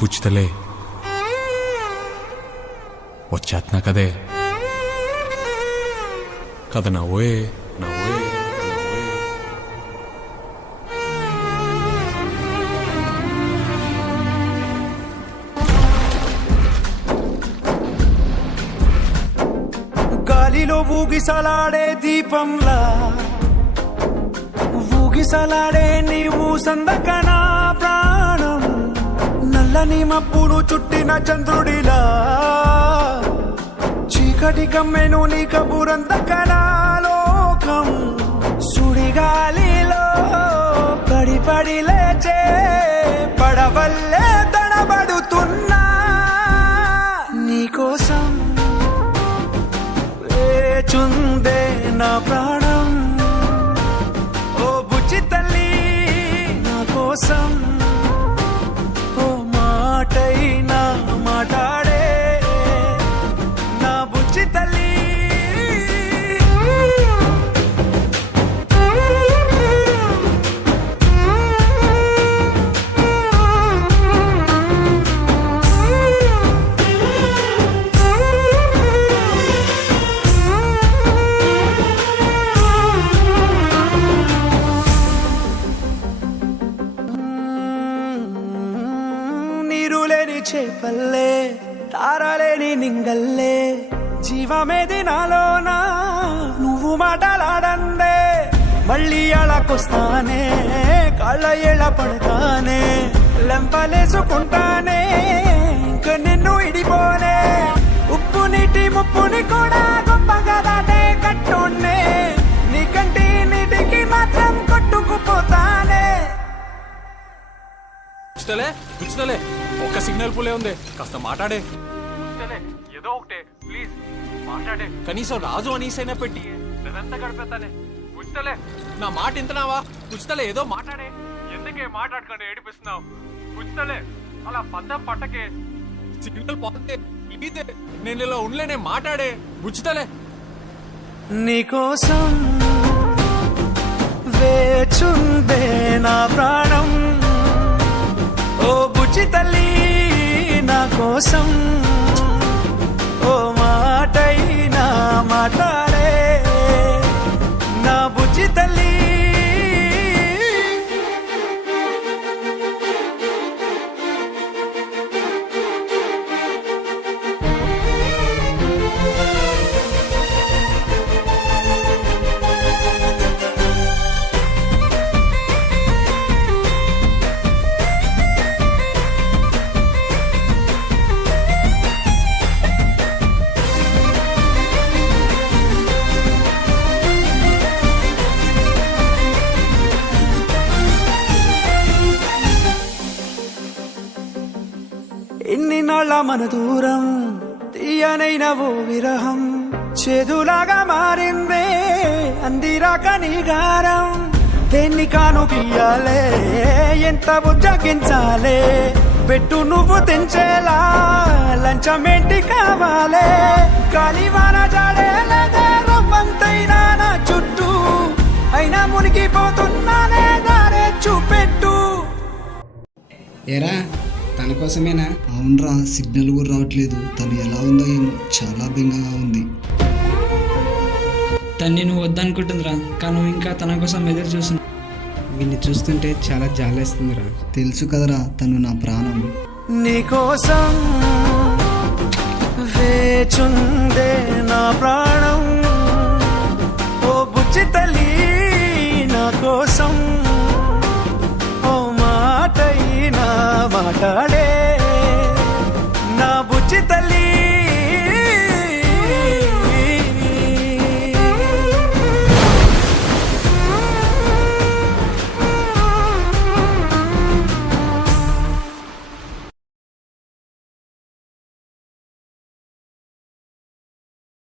పుచ్చుతలే వచ్చేస్తున్నా కదే కథ నవ్వే నవ్వే గాలిలో ఊగిసలాడే దీపంలా ఊగిసలాడే నీవు సందకనా ప్రాణం నల్లని మబ్బులు చుట్టిన చంద్రుడిలా చీకటి కమ్మెను నీ కబురందకనా లోకం సుడిగాలిలో పడి పడి లేచే పడవల్లే తడబడుతున్నా నీకోసం చుందే నా ప్రాణం ఓ బుజ్జి తల్లి నా కోసం ఓ మాటైనా మాట్లాడే నా బుజ్జి తల్లి చేపల్లే తారలేని నింగల్లే జీవమేది నాలోనా నువ్వు మాటలాడందే మళ్ళీ అలాకొస్తానే కాళ్ళ ఎళ్ళ పడతానే లెంపలేసుకుంటానే ఇంక నిన్ను ఇడిపోనే ఉప్పు నీటి ముప్పుని కూడా గొప్పగా దాటే కట్టునే నీ కంటి నీటికి మాత్రం కొట్టుకుపోతానే పుచ్చుతలే ఒక్క సిగ్నల్ పులే ఉంది కాస్త మాట్లాడే ఏదో ఒకటే ప్లీజ్ మాట్లాడే కనీసం రాజు అనీసైనా పెట్టి నేనంతా గడిపేస్తానే పుచ్చుతలే నా మాట ఇంతనావా పుచ్చుతలే ఏదో మాట్లాడే ఎందుకే మాట్లాడుకుంటే ఏడిపిస్తున్నావు పుచ్చుతలే అలా పద్దం పట్టకే సిగ్నల్ పోతే ఇదే నేను ఇలా ఉండలేనే మాట్లాడే పుచ్చుతలే నీకోసం వేచుందే నా ప్రాణం ఓ బుజ్జి తల్లి నా కోసం ఓ మాటైనా మాట్లాడే నా బుజ్జి తల్లి ఎన్ని నాళ్ళ మన దూరం తీయనైన ఓ విరహం చేదులాగా మారిందే అందిరాక నీ గారం దేన్ని కాను పియ్యాలే ఎంత బుజ్జగించాలే పెట్టు నువ్వు తెంచేలా లంచమేంటి కావాలే గాలివాన జాడేలదే రవ్వంతైనా నా చుట్టూ అయినా మునిగిపోతున్నానే దారే చూపెట్టు ఏరా తన కోసమేనా? అవునరా, సిగ్నల్ కూడా రావట్లేదు. తను ఎలా ఉందో ఏమో, చాలా బెంగగా ఉంది. తన్ని నువ్వు వద్దనుకుంటుందిరా, కానీ నువ్వు ఇంకా తన కోసం ఎదురు చూస్తున్నావు. వీడిని చూస్తుంటే చాలా జాలేస్తుందిరా. తెలుసు కదరా, తను నా ప్రాణం. నీకోసం వేచుందే నా ప్రాణం ఓ బుజ్జి తల్లి నా కోసం ఓ మాటైనా మాట్లాడే